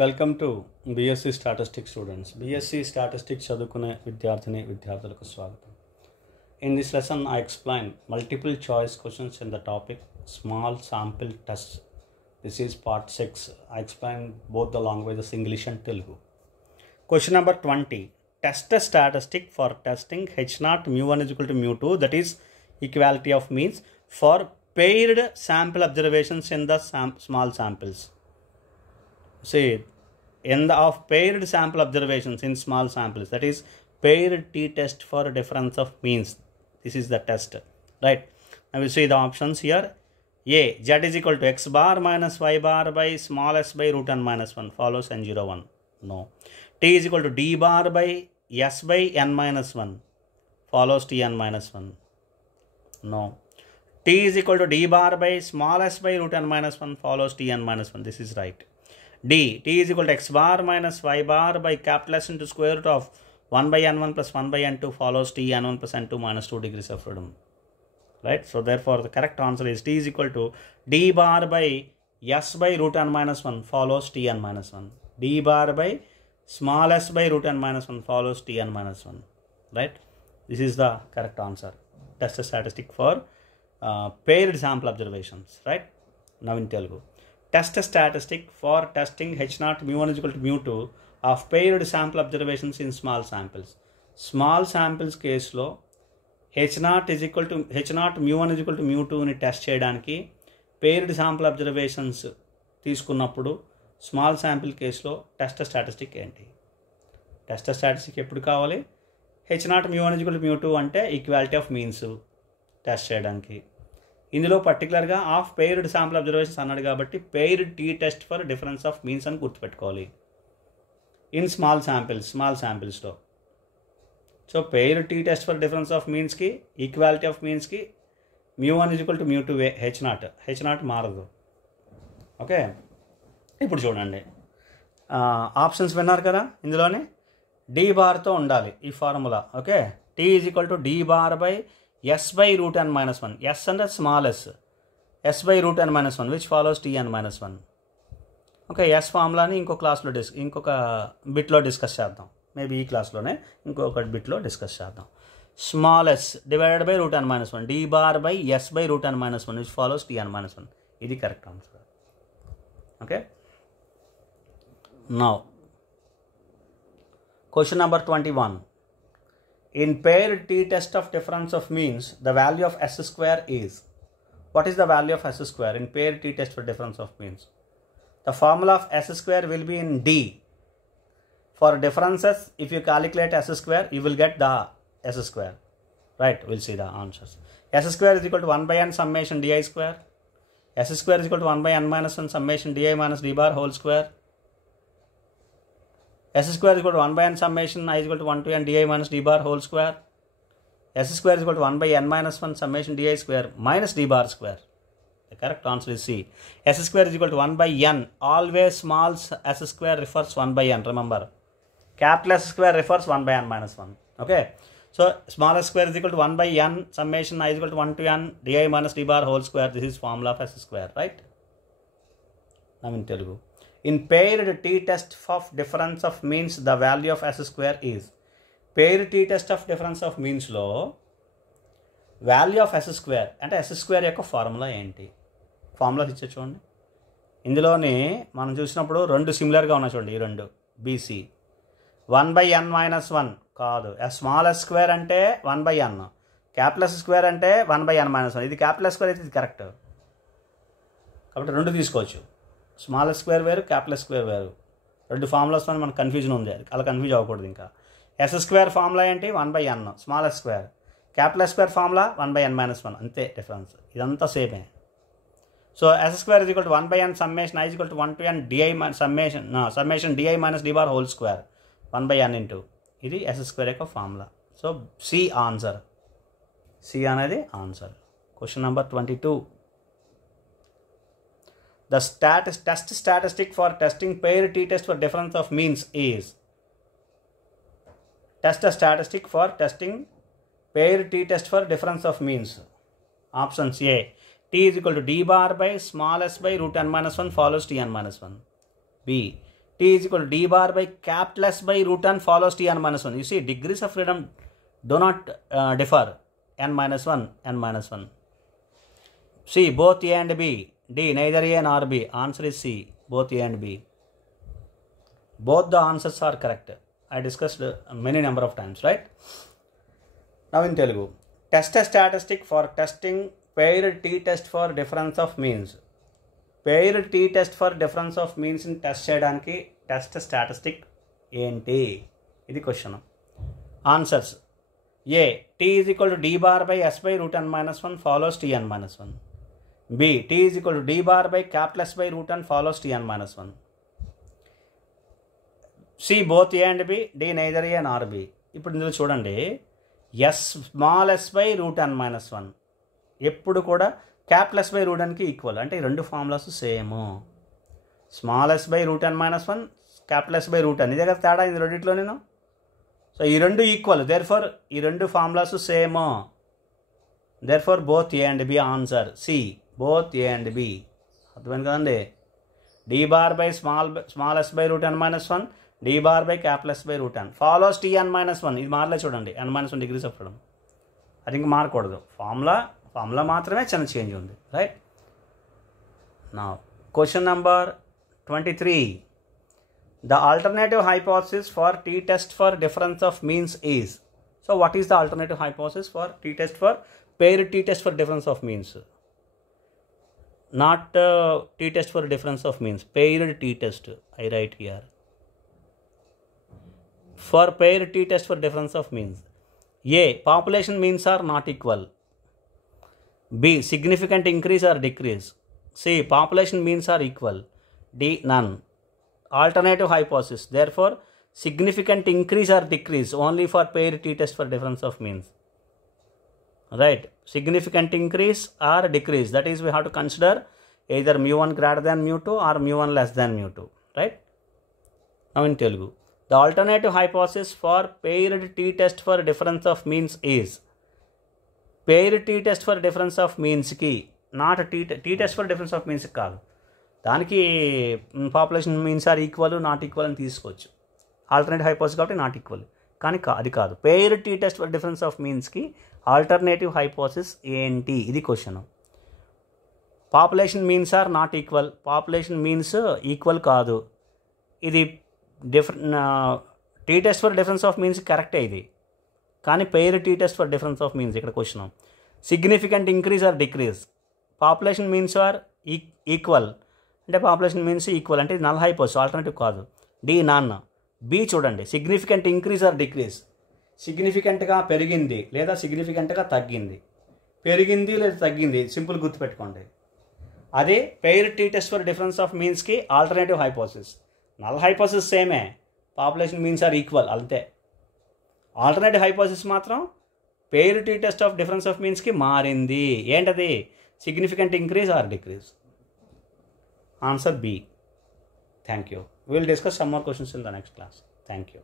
Welcome to BSc statistics students. BSc statistics చదువుకునే విద్యార్థులకు స్వాగతం. In this lesson, I explain multiple choice questions in the topic small sample test. This is part 6. I explain both the languages English and Telugu. Question number 20. Test a statistic for testing H0 mu1 is equal to mu2, that is equality of means, for paired sample observations in the small samples. See, of paired sample observations in small samples, that is paired t-test for difference of means. This is the test, right? Now we see the options here. A, z is equal to x bar minus y bar by small s by root n minus 1 follows n01. No. T is equal to d bar by s by n minus 1 follows tn minus 1. No. T is equal to d bar by small s by root n minus 1 follows tn minus 1. This is right. D, t is equal to x bar minus y bar by capital S into square root of 1 by n1 plus 1 by n2 follows t n1 plus n2 minus 2 degrees of freedom. Right? So therefore the correct answer is t is equal to d bar by s by root n minus 1 follows tn minus 1. D bar by small s by root n minus 1 follows tn minus 1. Right? This is the correct answer. Test a statistic for paired sample observations. Right? Now in Telugu. Test a statistic for testing H0 mu1 is equal to mu2 of paired sample observations in small samples. Small samples case lo H0 is equal to H0 mu1 is equal to mu2 ni test cheyadaniki paired sample observations తీసుకున్నప్పుడు small sample కేసులో test statistic ఏంటి? Test statistic ఎప్పుడు కావాలి? H0 mu1 is equal to mu2 అంటే equality of means test చేయడానికి. ఇందులో పర్టికులర్గా of paired sample observations అన్నాడు కాబట్టి paired tea test for difference of means అని గుర్తుపెట్టుకోవాలి ఇన్ స్మాల్ శాంపిల్స్లో. So paired tea test for difference of మీన్స్కి ఈక్వాలిటీ ఆఫ్ మీన్స్కి mu1 is equal to mu2 H0 మారదు. ఓకే, ఇప్పుడు చూడండి ఆప్షన్స్ విన్నారు కదా, ఇందులోనే డి బార్తో ఉండాలి ఈ formula. Okay, T is equal to D bar by s by root n minus 1. S అంటే small s by root n minus 1 which follows tn minus 1. Okay, S ఫార్ములాని ఇంకొక బిట్లో డిస్కస్ చేద్దాం. మేబీ ఈ క్లాస్లోనే ఇంకొక బిట్లో డిస్కస్ చేద్దాం. Small s divided by root n minus 1 d bar by s by root n minus 1 which follows tn minus 1. ఇది correct answer. Okay, now question number 21. In paired t-test of difference of means, the value of s square is. What is the value of s square in paired t-test for difference of means? The formula of s square will be in D. For differences, if you calculate s square, you will get the s square. Right, we'll see the answers. S square is equal to 1 by n summation di square. S square is equal to 1 by n minus 1 summation di minus d bar whole square. S square is equal to 1 by n summation I is equal to 1 to n di minus d bar whole square. S square is equal to 1 by n minus 1 summation di square minus d bar square. The correct answer is C. S square is equal to 1 by n. Always small s square refers 1 by n. Remember, capital S square refers 1 by n minus 1. Okay. So small s square is equal to 1 by n summation I is equal to 1 to n di minus d bar whole square. This is formula of s square, right? Now in Telugu. In paired t-test of difference of means, the value of s square is. Paired t-test of difference of means లో value of s square అంటే s square యొక్క formula ఏంటి? Formula ఇచ్చే చూడండి. ఇందులోనే మనం చూసినప్పుడు రెండు సిమిలర్గా ఉన్నాయి చూడండి, ఈ రెండు బీసీ. 1 by n minus 1 కాదు, స్మాల్ s square అంటే 1 by n, capital s square అంటే 1 by n minus 1. ఇది క్యాపిటల్ s square అయితే ఇది కరెక్ట్ కాబట్టి రెండు తీసుకోవచ్చు. స్మాల్ స్క్వేర్ వేరు, క్యాపిటల్ స్క్వేర్ వేరు. రెండు ఫార్ములాస్లో మనకు కన్ఫ్యూజన్ ఉంది, అలా కన్ఫ్యూజ్ అవ్వకూడదు. ఇంకా ఎస్ స్క్వేర్ ఫార్ములా ఏంటి? 1 by n small square. Capital square formula 1 by n minus 1, అంతే డిఫరెన్స్. ఇదంతా సేమే. So S square is equal to 1 by n summation I is equal to 1 to n di సమ్మేషన్ di minus d bar whole square 1 by n into ఇది S square యొక్క formula. So C answer. C అనేది answer. Question number 22. The test statistic for testing paired t-test for difference of means is. Test a statistic for testing paired t-test for difference of means. Options A. T is equal to d bar by small s by root n minus 1 follows tn minus 1. B. T is equal to d bar by capital S by root n follows Tn minus 1. You see, degrees of freedom do not differ. N minus 1, N minus 1. C, both A and B. D, neither A nor B. Answer is C, both A and B. Both the answers are correct. I discussed many number of times, right? Now in Telugu. Test a statistic for testing paired t-test for difference of means. Paired t-test for difference of means in test చేయడానికి test statistic ఏంటి? ఇది question. Answers. A, T is equal to d bar by S by root n minus 1 follows Tn minus 1. B, T is equal to d bar by capital S by root n follows Tn minus 1. C, both A and B. D, neither A nor B. ఇప్పుడు ఇందులో చూడండి, S small s by root n minus 1 ఎప్పుడు కూడా capital S by root nకి equal. అంటే ఈ రెండు formulas same. Small s by root n minus 1, capital S by root n, ఇదే కదా తేడా ఇది రెండిట్లో నేను. సో ఈ రెండు ఈక్వల్, దేర్ఫోర్ ఈ రెండు formulas same. Therefore both A and B. Answer C, both A and B. అర్థమైంది కదండి. D bar by small s by root n minus 1, D bar by capital S by root n follows Tn minus 1. ఇది మారలే చూడండి, n minus 1 degrees of freedom. అది ఇంకా మారకూడదు. Formula మాత్రమే చిన్న change ఉంది, రైట్? నా question number 23. The alternative hypothesis for t-test for difference of means is. So what is the alternative hypothesis for t-test for paired t-test for difference of means? Not t-test for difference of means, paired t-test. I write here. For paired t-test for difference of means. A, population means are not equal. B, significant increase or decrease. C, population means are equal. D, none. Alternative hypothesis. Therefore, significant increase or decrease only for paired t-test for difference of means. Right? Significant increase or decrease. That is, we have to consider either mu1 greater than mu2 or mu1 less than mu2. Right? Now in Telugu. The alternative hypothesis for paired t-test for difference of means is. Paired t-test for difference of means ki, not t-test for difference of means కాదు. దానికి population means are equal, not equal అని తీసుకోవచ్చు. Alternative hypothesis కాబట్టి not equal, కానీ అది కాదు. Paired tea test for difference of మీన్స్కి alternative hypothesis ఏంటి? ఇది question. Population means are not equal, population means equal కాదు. ఇది T test for difference of means కరెక్టే ఇది, కానీ paired tea test for difference of means ఇక్కడ question. Significant increase or decrease, population means are equal అంటే population means equal అంటే ఇది null hypothesis, alternative కాదు. డి, నాన్న. బి చూడండి, సిగ్నిఫికెంట్ ఇంక్రీజ్ ఆర్ డిక్రీజ్, సిగ్నిఫికెంట్గా పెరిగింది లేదా సిగ్నిఫికెంట్గా తగ్గింది. పెరిగింది లేదా తగ్గింది సింపుల్ గుర్తుపెట్టుకోండి. అదే paired tea test for difference of మీన్స్కి ఆల్టర్నేటివ్ హైపోథసిస్. నల్ హైపోథసిస్ సేమే, పాపులేషన్ మీన్స్ ఆర్ ఈక్వల్ అంతే. ఆల్టర్నేటివ్ హైపోథసిస్ మాత్రం paired tea test of difference of మీన్స్కి మారింది. ఏంటది? Significant increase or decrease. Answer B. Thank you. We will discuss some more questions in the next class. Thank you.